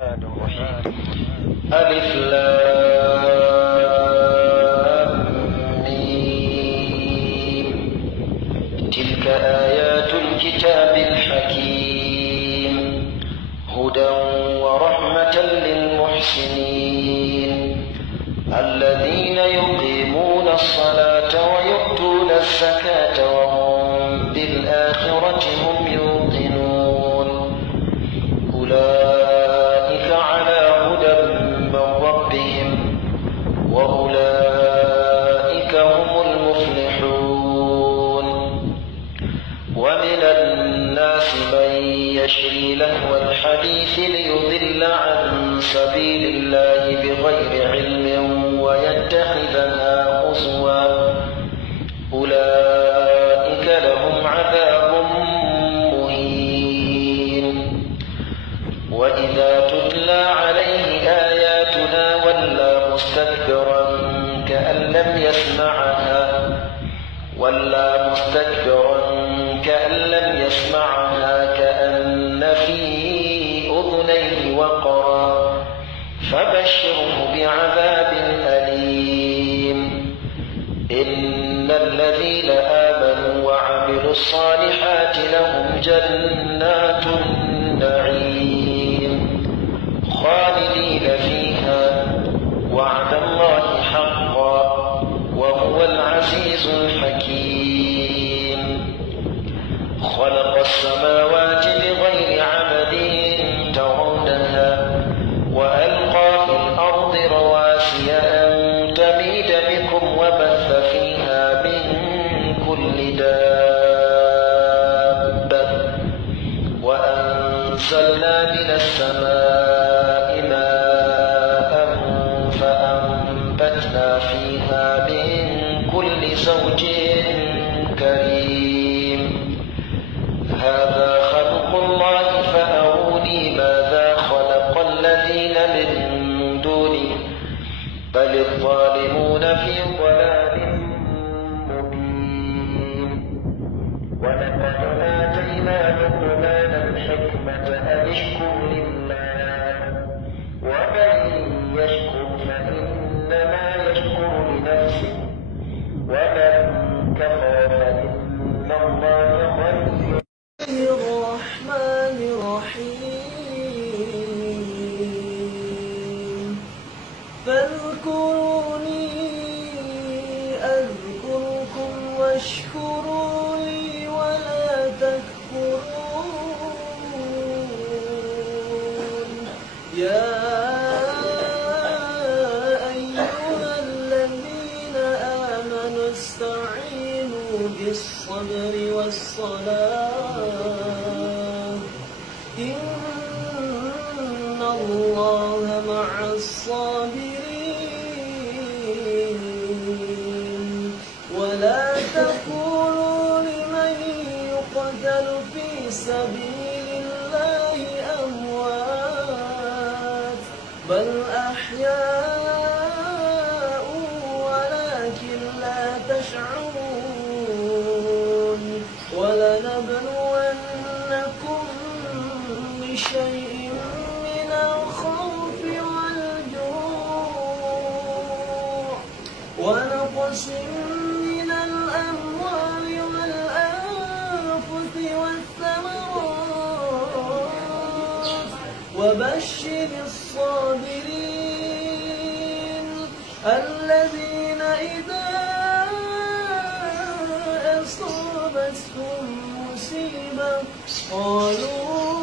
ألف لام ميم. تلك آيات الكتاب الحكيم هدى ورحمة للمحسنين الذين يقيمون الصلاة ويؤتون الزكاة وهم بالآخرة هم يوقنون أولئك على هدى من ربهم وأولئك هم المفلحون. ومن الناس من يشري لهو الحديث ليضل عن سبيل الله بغير علم ويتخذها هزوا أولئك لهم عذاب مهين. وإذا تتلى عليه آياتنا ولى مستكبرا كأن لم يسمعها كأن في أذنيه وقرا فبشره بعذاب أليم. إن الذين آمنوا وعملوا الصالحات لهم جنات النعيم خالدين فيها وعد الله حقا وهو العزيز الحكيم. خلق السماوات بغير عمد ترونها وألقى في الأرض رواسي أن تميد بكم وبث فيها من كل دابة وأنزلنا من السماء ماء فأنبتنا فيها من كل زوج كريم. هذا خلق الله فأروني ماذا خلق الذين من دونه بل الظالمون في ضلال مبين. ولقد آتينا لقمان الحكمة أن اشكر لله ومن يشكر فإنما يشكر لنفسه ومن كفر فإن الله غني. الرحمن الرحيم فاذكروني أذكركم واشكروا لي ولا تكفرون. يا أيها الذين آمنوا استعينوا بالصبر والصلاة إن الله مع الصابرين. ولا تقولوا لمن يقتل في سبيل الله أموات بل أحياء ولكن لا تشعرون. ولنبلونكم بشيء من الخوف والجوع ونقص من الأموال والأنفس والثمرات وبشر الصابرين الذين إذا أصابتهم مصيبة قالوا